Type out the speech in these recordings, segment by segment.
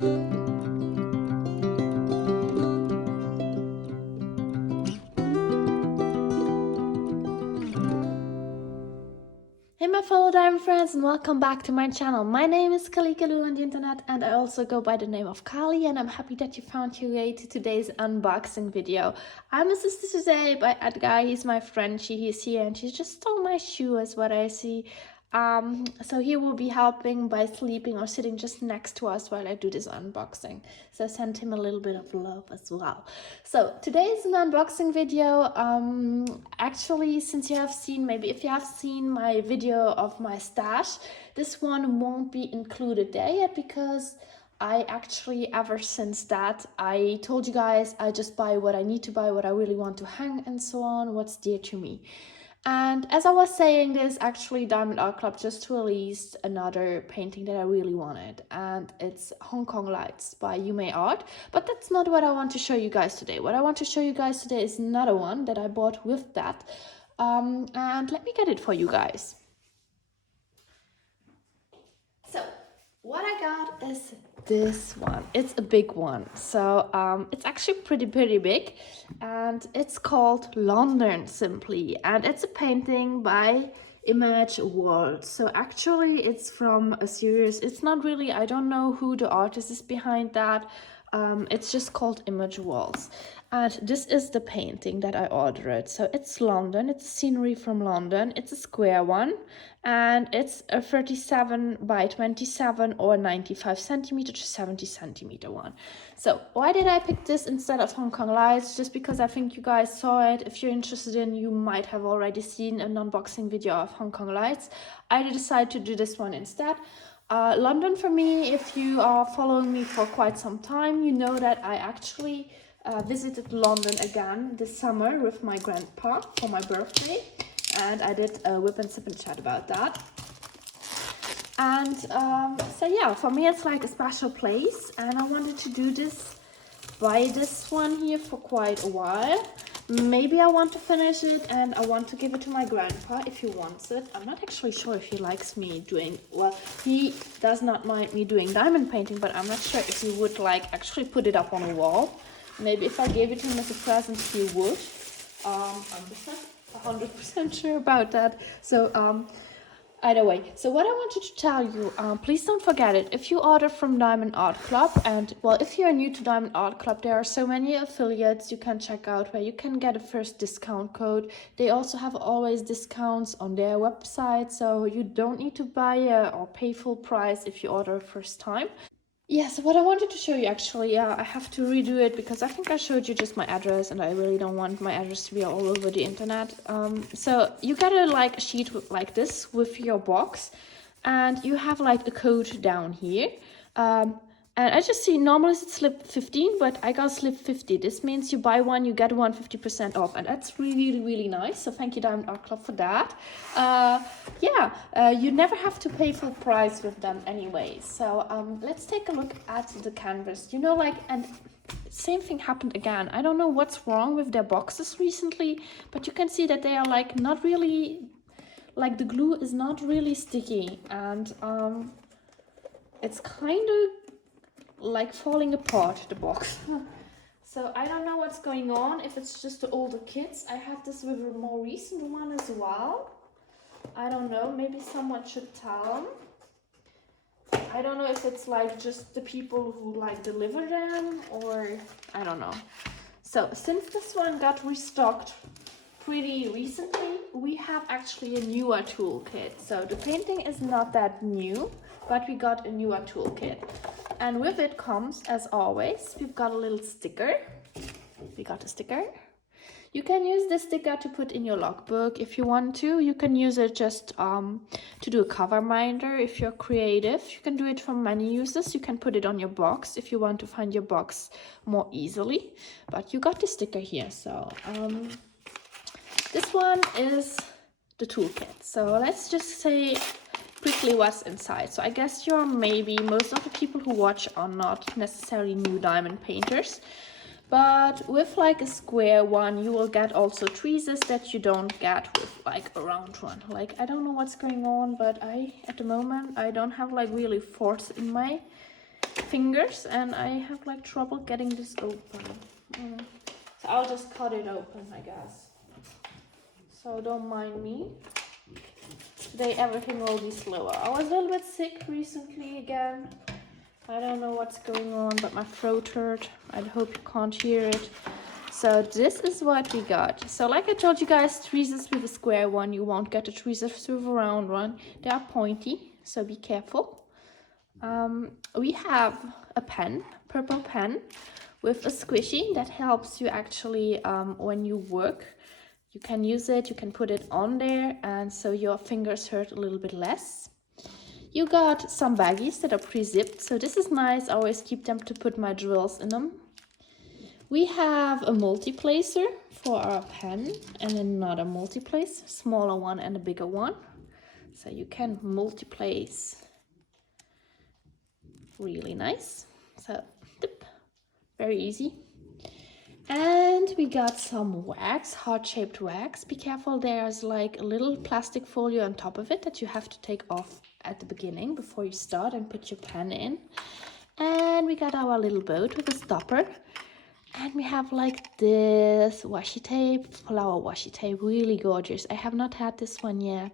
Hey my fellow diamond friends, and welcome back to my channel. My name is Kalikaloo on the internet, and I also go by the name of Kali, and I'm happy that you found your way to today's unboxing video. I'm assisted today by Edgar. He's my friend. She is here and she just stole my shoe as what I see. So he will be helping by sleeping or sitting just next to us while I do this unboxing. So send him a little bit of love as well. So today is an unboxing video. Actually, since you have seen, maybe if you have seen my video of my stash, this one won't be included there yet because I actually, ever since that, I told you guys I just buy what I need to buy, what I really want to hang and so on, what's dear to me. And as I was saying this, actually Diamond Art Club just released another painting that I really wanted, and it's Hong Kong Lights by Yume Art. But that's not what I want to show you guys today. What I want to show you guys today is another one that I bought with that. And let me get it for you guys. So what I got is this one. It's a big one, so it's actually pretty big, and it's called London simply, and it's a painting by Image Walls. So actually it's from a series. It's not really, I don't know who the artist is behind that. It's just called Image Walls, and this is the painting that I ordered. So it's London, it's scenery from London, it's a square one, and it's a 37 by 27 or 95 centimeter to 70 centimeter one. So why did I pick this instead of Hong Kong Lights? Just because I think you guys saw it. If you're interested in, you might have already seen an unboxing video of Hong Kong Lights. I decided to do this one instead. London, for me, if you are following me for quite some time, you know that I actually visited London again this summer with my grandpa for my birthday, and I did a whip and sip and chat about that. And so yeah, for me it's like a special place, and I wanted to do this, buy this one here for quite a while. Maybe I want to finish it, and I want to give it to my grandpa if he wants it. I'm not actually sure if he likes me doing, well, he does not mind me doing diamond painting, but I'm not sure if he would like actually put it up on a wall. Maybe if I gave it to him as a present, he would. I'm just not 100% sure about that. So either way, so what I wanted to tell you, please don't forget it. If you order from Diamond Art Club, and well, if you're new to Diamond Art Club, there are so many affiliates you can check out where you can get a first discount code. They also have always discounts on their website, so you don't need to buy or pay full price if you order first time. Yeah, so what I wanted to show you, actually, I have to redo it because I think I showed you just my address, and I really don't want my address to be all over the internet. So you get a sheet like this with your box, and you have like a code down here. And I just see normally it's slip 15, but I got slip 50. This means you buy one, you get one 50% off, and that's really nice. So thank you, Diamond Art Club, for that. You never have to pay full price with them anyway. So let's take a look at the canvas. You know, like, and same thing happened again. I don't know what's wrong with their boxes recently, but you can see that they are like not really, like the glue is not really sticky, and it's kind of like falling apart, the box. So I don't know what's going on, if it's just the older kids. I had this with a more recent one as well. I don't know, maybe someone should tell. I don't know if it's like just the people who like deliver them, or I don't know. So since this one got restocked pretty recently, we have actually a newer toolkit. So the painting is not that new, but we got a newer toolkit. And with it comes, as always, we've got a little sticker. We got a sticker. You can use this sticker to put in your logbook if you want to. You can use it just to do a cover reminder if you're creative. You can do it for many uses. You can put it on your box if you want to find your box more easily. But you got the sticker here. So this one is the toolkit. So let's just say quickly what's inside. So I guess most of the people who watch are not necessarily new diamond painters, but with like a square one you will get also tweezers that you don't get with like a round one. Like, I don't know what's going on, but at the moment I don't have like really force in my fingers and I have like trouble getting this open. So I'll just cut it open, I guess. So don't mind me. Today everything will be slower. I was a little bit sick recently again. I don't know what's going on, but my throat hurt. I hope you can't hear it. So this is what we got. So like I told you guys, tweezers with a square one. You won't get the tweezers with a round one. They are pointy, so be careful. We have a pen, purple pen, with a squishy that helps you actually when you work. You can use it, you can put it on there, and so your fingers hurt a little bit less. You got some baggies that are pre-zipped, so this is nice. I always keep them to put my drills in them. We have a multi-placer for our pen and another multi-place, smaller one and a bigger one. So you can multi-place. Really nice. So, dip. Very easy. And we got some wax, heart-shaped wax. Be careful, there's like a little plastic folio on top of it that you have to take off at the beginning before you start and put your pen in. And we got our little boat with a stopper. And we have like this washi tape, flower washi tape, really gorgeous. I have not had this one yet.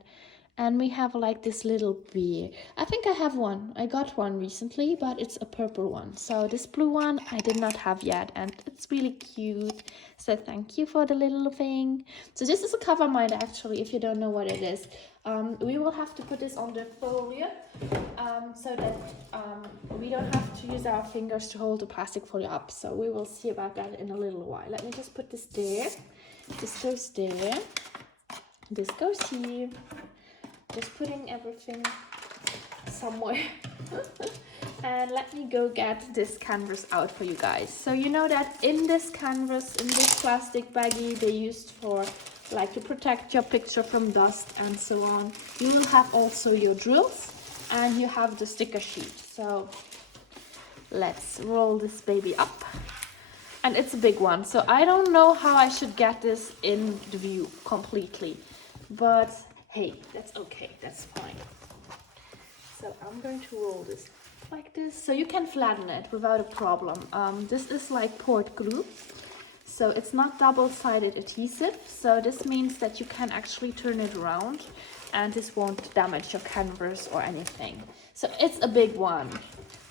And we have like this little beer. I think I have one. I got one recently, but it's a purple one. So this blue one I did not have yet, and it's really cute. So thank you for the little thing. So this is a cover mind actually, if you don't know what it is. We will have to put this on the folio so that we don't have to use our fingers to hold the plastic folio up. So we will see about that in a little while. Let me just put this there. This goes there. This goes here. Just putting everything somewhere. And let me go get this canvas out for you guys. So you know that in this canvas, in this plastic baggie they used for like to protect your picture from dust and so on, you will have also your drills and you have the sticker sheet. So let's roll this baby up. And it's a big one, so I don't know how I should get this in the view completely, but hey, that's okay, that's fine. So I'm going to roll this like this, so you can flatten it without a problem. This is like poured glue, so it's not double-sided adhesive, so this means that you can actually turn it around and this won't damage your canvas or anything. So it's a big one.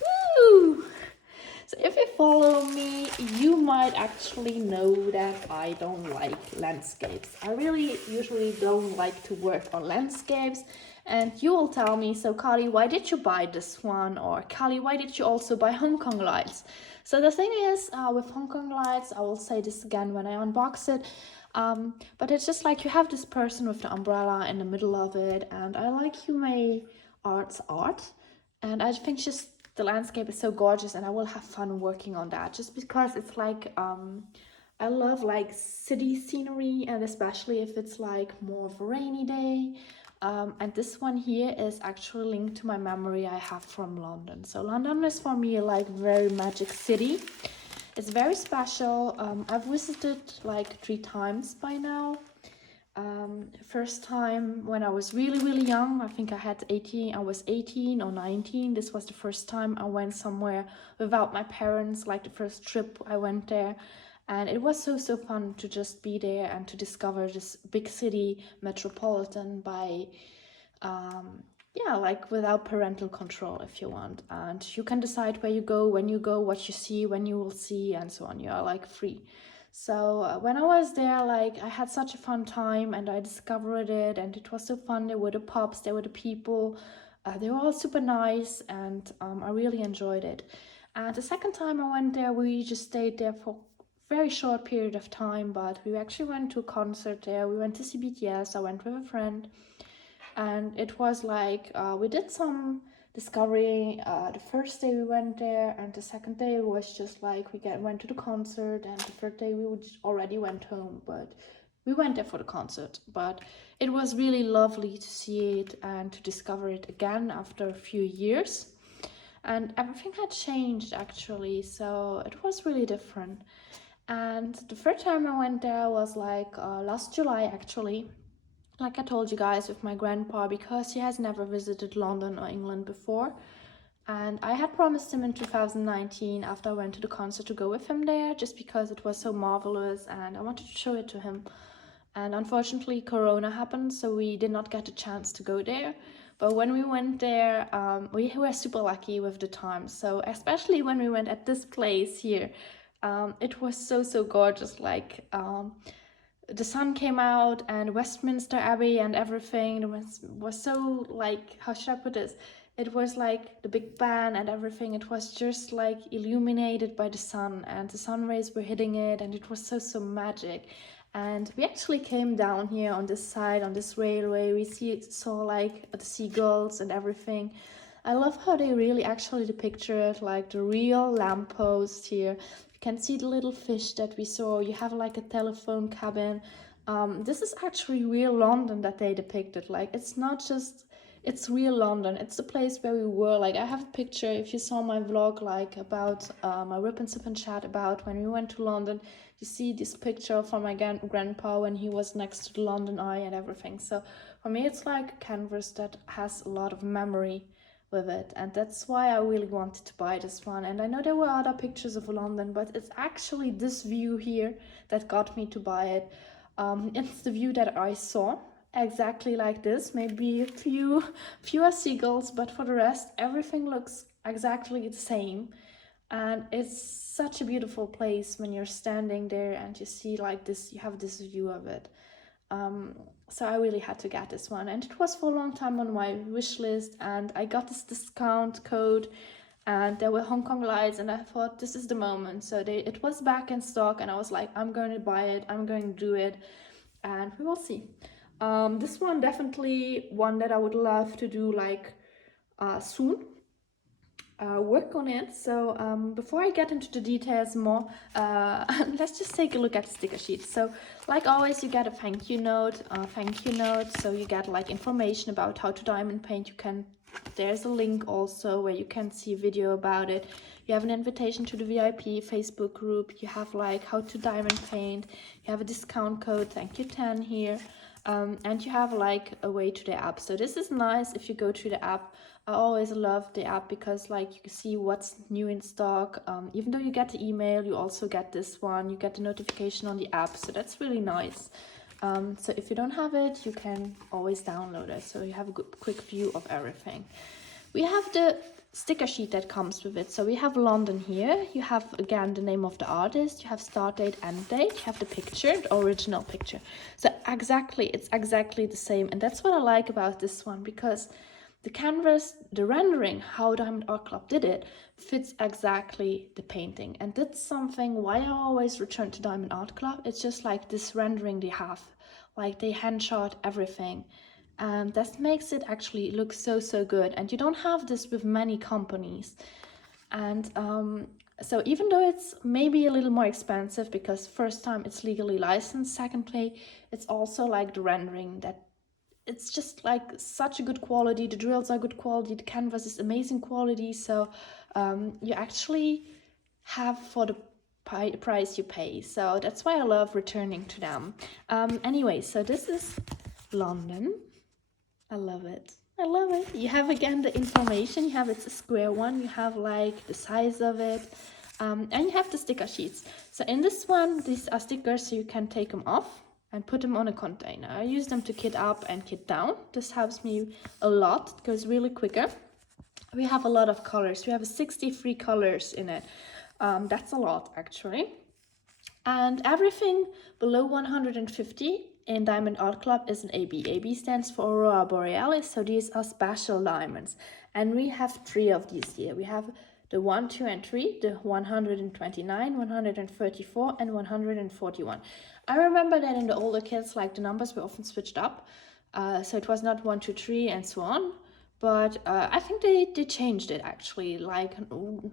Woo! So if you follow me, you might actually know that I don't like landscapes. I really usually don't like to work on landscapes. And you will tell me, so Kali, why did you buy this one? Or Kali, why did you also buy Hong Kong lights? So the thing is, with Hong Kong lights, I will say this again when I unbox it, but it's just like you have this person with the umbrella in the middle of it, and I like Hume Art's art, and I think just the landscape is so gorgeous and I will have fun working on that, just because it's like I love like city scenery, and especially if it's like more of a rainy day. And this one here is actually linked to my memory I have from London. So London is for me like very magic city. It's very special. I've visited like 3 times by now. First time when I was really young, I think I was 18 or 19. This was the first time I went somewhere without my parents, like the first trip I went there. And it was so fun to just be there and to discover this big city metropolitan by yeah, like without parental control if you want, and you can decide where you go, when you go, what you see, when you will see, and so on. You are like free. So when I was there, like I had such a fun time and I discovered it, and it was so fun. There were the pubs, there were the people, they were all super nice, and I really enjoyed it. And the second time I went there, we just stayed there for a very short period of time, but we actually went to a concert there. We went to see BTS. I went with a friend, and it was like we did some discovery the first day we went there, and the second day was just like went to the concert, and the third day we already went home, but we went there for the concert. But it was really lovely to see it and to discover it again after a few years, and everything had changed actually, so it was really different. And the third time I went there was like last July actually, like I told you guys, with my grandpa, because he has never visited London or England before. And I had promised him in 2019 after I went to the concert to go with him there, just because it was so marvelous and I wanted to show it to him. And unfortunately Corona happened, so we did not get a chance to go there. But when we went there, we were super lucky with the time. So especially when we went at this place here, it was so gorgeous. Like the sun came out and Westminster Abbey and everything was so, like, how should I put this? It was like the Big Ben and everything. It was just like illuminated by the sun, and the sun rays were hitting it, and it was so magic. And we actually came down here on this side, on this railway. We saw like the seagulls and everything. I love how they really actually picture it, like the real lamppost here. You can see the little fish that we saw. You have like a telephone cabin. This is actually real London that they depicted. Like, it's not just, it's real London. It's the place where we were. Like, I have a picture, if you saw my vlog, like about my Rip and Sip and Chat about when we went to London, you see this picture from my grandpa when he was next to the London Eye and everything. So for me, it's like a canvas that has a lot of memory with it, and that's why I really wanted to buy this one. And I know there were other pictures of London, but it's actually this view here that got me to buy it. It's the view that I saw, exactly like this, maybe a fewer seagulls, but for the rest everything looks exactly the same. And it's such a beautiful place when you're standing there and you see like this, you have this view of it. So I really had to get this one, and it was for a long time on my wish list, and I got this discount code and there were Hong Kong lights, and I thought this is the moment. So it was back in stock, and I was like, I'm going to buy it, I'm going to do it, and we will see. This one definitely one that I would love to do like soon. Work on it. So before I get into the details more, let's just take a look at the sticker sheet. So like always, you get a thank you note, so you get like information about how to diamond paint. There's a link also where you can see a video about it. You have an invitation to the VIP Facebook group. You have like how to diamond paint. You have a discount code, thank you 10 here. And you have like a way to the app. So this is nice if you go to the app. I always love the app because like you can see what's new in stock. Even though you get the email, you also get this one. You get the notification on the app, so that's really nice. So if you don't have it, you can always download it, so you have a quick view of everything. We have the sticker sheet that comes with it. So we have London here. You have again the name of the artist. You have start date, end date. You have the picture, the original picture. So it's exactly the same, and that's what I like about this one, because the canvas, the rendering, how Diamond Art Club did it, fits exactly the painting. And that's something why I always return to Diamond Art Club. It's just like this rendering they have, like they handshot everything. And that makes it actually look so good. And you don't have this with many companies. And so even though it's maybe a little more expensive, because first time it's legally licensed, secondly, it's also like the rendering that it's just like such a good quality. The drills are good quality, the canvas is amazing quality. So you actually have for the price you pay. So that's why I love returning to them. Anyway, so this is London. I love it. You have again the information. You have it's a square one. You have like the size of it. And you have the sticker sheets. So in this one, these are stickers, so you can take them off and put them on a container. I use them to kit up and kit down. This helps me a lot. It goes really quicker. We have a lot of colors. We have 63 colors in it. That's a lot actually. And everything below 150 in Diamond Art Club is an AB. AB stands for Aurora Borealis, so these are special diamonds. And we have 3 of these here. We have the 1, 2, and 3, the 129, 134, and 141. I remember that in the older kits, like the numbers were often switched up. So it was not 1, 2, 3, and so on. But I think they changed it actually. Like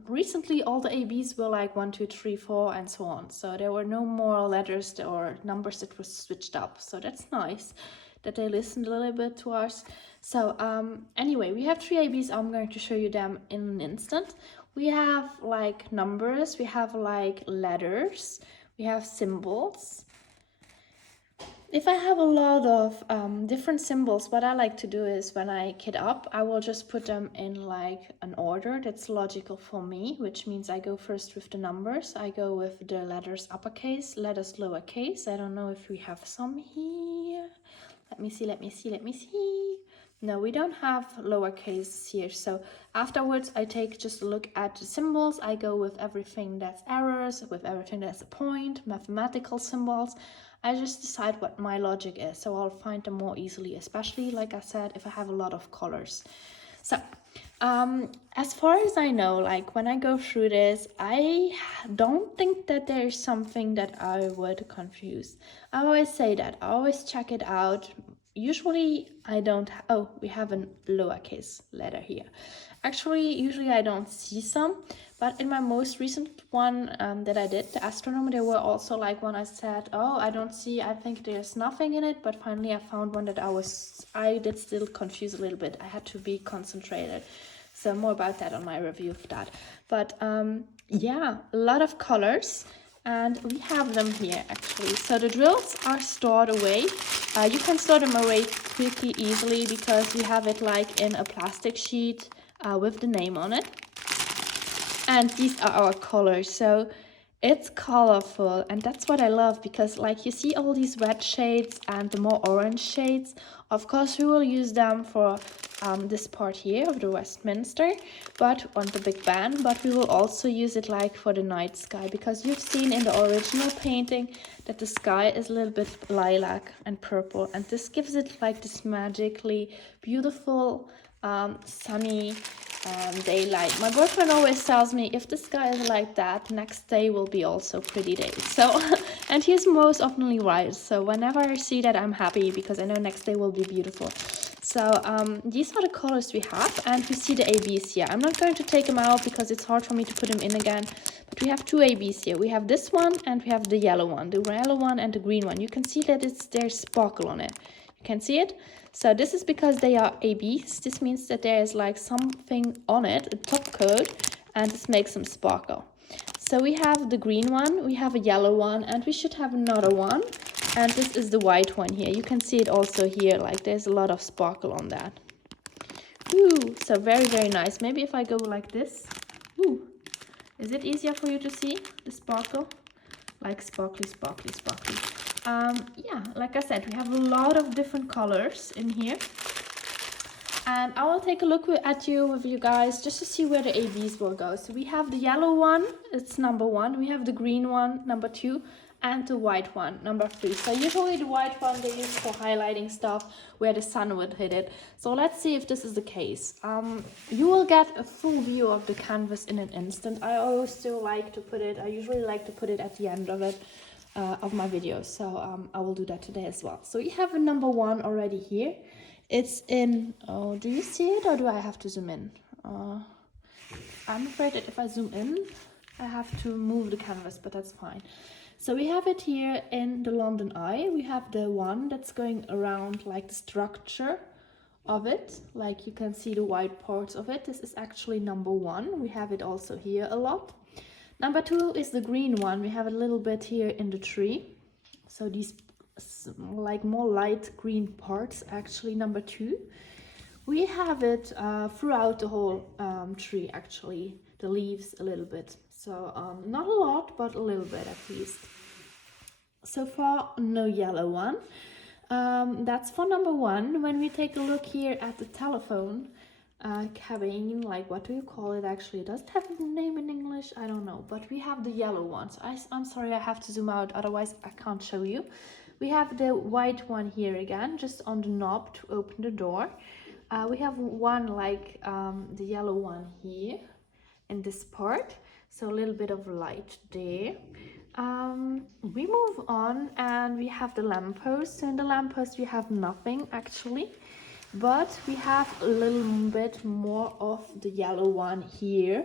recently, all the ABs were like 1, 2, 3, 4, and so on. So there were no more letters or numbers that were switched up. So that's nice that they listened a little bit to us. So anyway, we have 3 ABs. I'm going to show you them in an instant. We have like numbers, we have like letters, we have symbols. If I have a lot of different symbols, what I like to do is when I kit up, I will just put them in like an order that's logical for me, which means I go first with the numbers. I go with the letters uppercase, letters lowercase. I don't know if we have some here. Let me see, let me see, let me see. No, we don't have lowercase here. So afterwards, I take just a look at the symbols. I go with everything that's arrows, with everything that's a point, mathematical symbols. I just decide what my logic is, so I'll find them more easily, especially, like I said, if I have a lot of colors. So, as far as I know, like when I go through this, I don't think that there's something that I would confuse. I always say that. I always check it out. Usually I don't, oh, we have a lowercase letter here. Actually, usually I don't see some, but in my most recent one that I did, the astronomy, there were also like when I said, oh, I don't see, I think there's nothing in it, but finally I found one that I did still confuse a little bit. I had to be concentrated. So more about that on my review of that. But yeah, a lot of colors. And we have them here actually. So the drills are stored away. You can store them away pretty easily because we have it like in a plastic sheet with the name on it. And these are our colors. So it's colorful, and that's what I love, because like you see all these red shades and the more orange shades. Of course we will use them for this part here of the Westminster, but on the Big Ben, but we will also use it like for the night sky, because you've seen in the original painting that the sky is a little bit lilac and purple, and this gives it like this magically beautiful sunny daylight. My boyfriend always tells me if the sky is like that, next day will be also pretty days. So, and he's most oftenly right. So whenever I see that, I'm happy because I know next day will be beautiful. So these are the colors we have, and we see the ABs here. I'm not going to take them out because it's hard for me to put them in again. But we have two ABs here. We have this one and we have the yellow one and the green one. You can see that there's sparkle on it. You can see it. So this is because they are ABs. This means that there is like something on it, a top coat, and this makes them sparkle. So we have the green one, we have a yellow one, and we should have another one. And this is the white one here. You can see it also here, like there's a lot of sparkle on that. Ooh, so very, very nice. Maybe if I go like this. Ooh, is it easier for you to see the sparkle? Like sparkly, sparkly, sparkly. Yeah, like I said, we have a lot of different colors in here. And I will take a look at with you guys just to see where the ABs will go. So we have the yellow one, it's number 1. We have the green one, number 2. And the white one, number 3. So usually the white one they use for highlighting stuff where the sun would hit it. So let's see if this is the case. You will get a full view of the canvas in an instant. I always still like to put it, I usually like to put it at the end of it. Of my videos, so I will do that today as well. So we have a number 1 already here. It's in, oh, do you see it or do I have to zoom in? I'm afraid that if I zoom in, I have to move the canvas, but that's fine. So we have it here in the London Eye. We have the one that's going around like the structure of it. Like you can see the white parts of it. This is actually number 1. We have it also here a lot. Number 2 is the green one. We have a little bit here in the tree. So these like more light green parts, actually number 2. We have it throughout the whole tree, actually, the leaves a little bit. So not a lot, but a little bit at least. So far, no yellow one. That's for number 1. When we take a look here at the telephone, cabin, like what do you call it actually? Does it have a name in English? I don't know, but we have the yellow ones. I'm sorry, I have to zoom out, otherwise I can't show you. We have the white one here again, just on the knob to open the door. We have one like the yellow one here in this part, so a little bit of light there. We move on and we have the lamppost. So in the lamppost we have nothing actually. But we have a little bit more of the yellow one here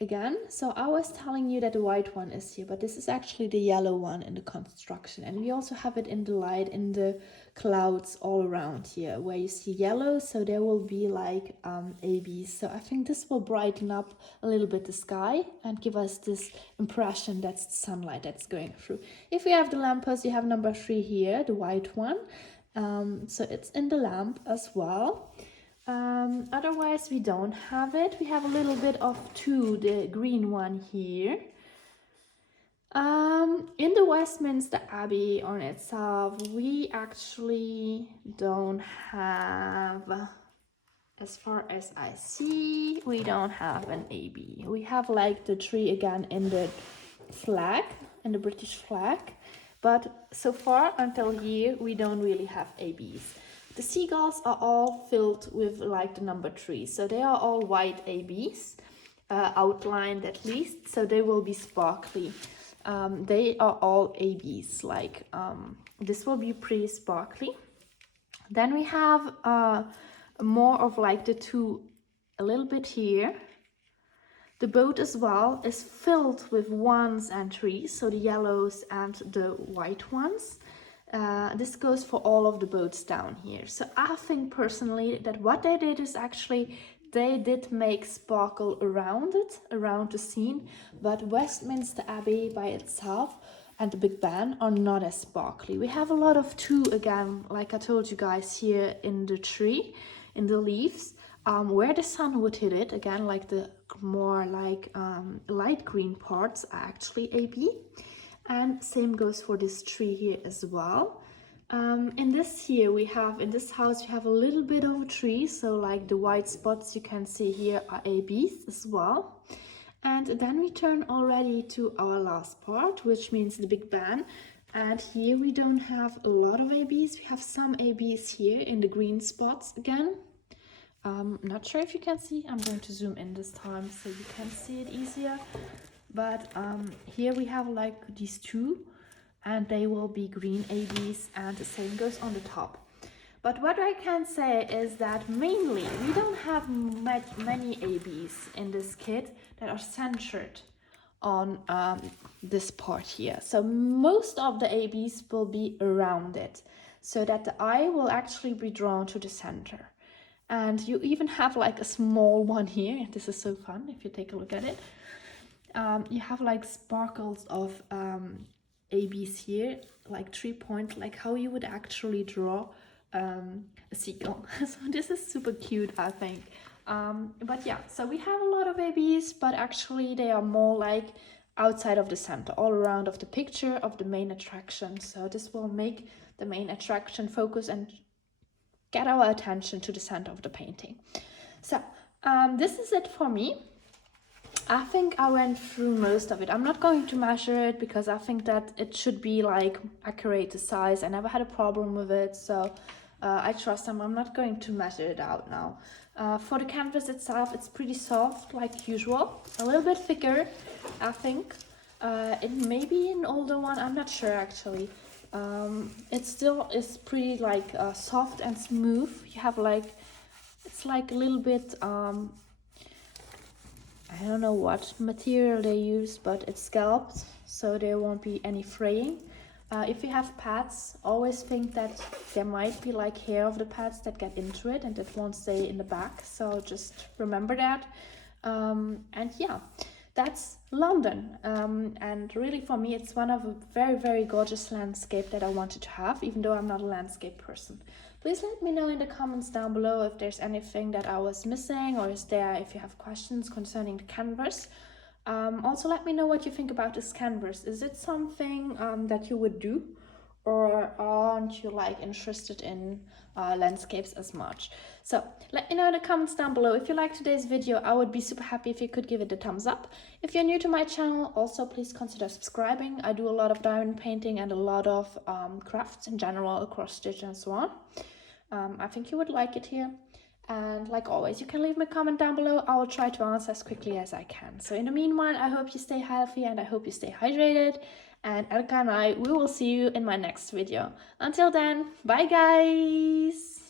again. So I was telling you that the white one is here, but this is actually the yellow one in the construction. And we also have it in the light, in the clouds all around here, where you see yellow. So there will be like ABs. So I think this will brighten up a little bit the sky and give us this impression that's the sunlight that's going through. If we have the lamppost, you have number 3 here, the white one. So it's in the lamp as well. Otherwise we don't have it. We have a little bit of 2, the green one here. In the Westminster Abbey on itself, we actually don't have, as far as I see, we don't have an AB. We have like the tree again in the flag, in the British flag, but so far until here we don't really have ABs. The seagulls are all filled with like the number 3, so they are all white ABs, outlined at least, so they will be sparkly. They are all ABs, like this will be pretty sparkly. Then we have more of like the 2 a little bit here. The boat as well is filled with 1s and 3s, so the yellows and the white ones. This goes for all of the boats down here. So I think personally that what they did is actually they did make sparkle around it, around the scene, but Westminster Abbey by itself and the Big Ben are not as sparkly. We have a lot of 2 again, like I told you guys, here in the tree, in the leaves, where the sun would hit it, again, like the more like light green parts are actually AB. And same goes for this tree here as well. In this house we have a little bit of a tree, so like the white spots you can see here are ABs as well. And then we turn already to our last part, which means the Big Ben. And here we don't have a lot of ABs. We have some ABs here in the green spots again. Not sure if you can see. I'm going to zoom in this time so you can see it easier. But here we have like these 2, and they will be green ABs, and the same goes on the top. But what I can say is that mainly we don't have many ABs in this kit that are centered on this part here. So most of the ABs will be around it, so that the eye will actually be drawn to the center. And you even have like a small one here. This is so fun if you take a look at it. You have like sparkles of ABs here, like 3 points, like how you would actually draw a seagull. So this is super cute, I think. But yeah, so we have a lot of ABs, but actually they are more like outside of the center, all around of the picture of the main attraction. So this will make the main attraction focus and get our attention to the center of the painting. So this is it for me. I think I went through most of it. I'm not going to measure it because I think that it should be like accurate to size. I never had a problem with it, so I trust them. I'm not going to measure it out now. For the canvas itself, it's pretty soft like usual, a little bit thicker, I think. It may be an older one, I'm not sure actually. It still is pretty like soft and smooth. You have like, it's like a little bit I don't know what material they use, but it's scalped, so there won't be any fraying. If you have pads, always think that there might be like hair of the pads that get into it and it won't stay in the back, so just remember that. And yeah, that's London, and really for me it's one of a very, very gorgeous landscape that I wanted to have, even though I'm not a landscape person. Please let me know in the comments down below if there's anything that I was missing, or if you have questions concerning the canvas. Also let me know what you think about this canvas. Is it something that you would do, or aren't you like interested in landscapes as much? So let me know in the comments down below. If you liked today's video, I would be super happy if you could give it a thumbs up. If you're new to my channel, also please consider subscribing. I do a lot of diamond painting and a lot of crafts in general, across stitch and so on. I think you would like it here. And like always, you can leave me a comment down below. I will try to answer as quickly as I can. So in the meanwhile, I hope you stay healthy and I hope you stay hydrated. And Elka and I, we will see you in my next video. Until then, bye guys!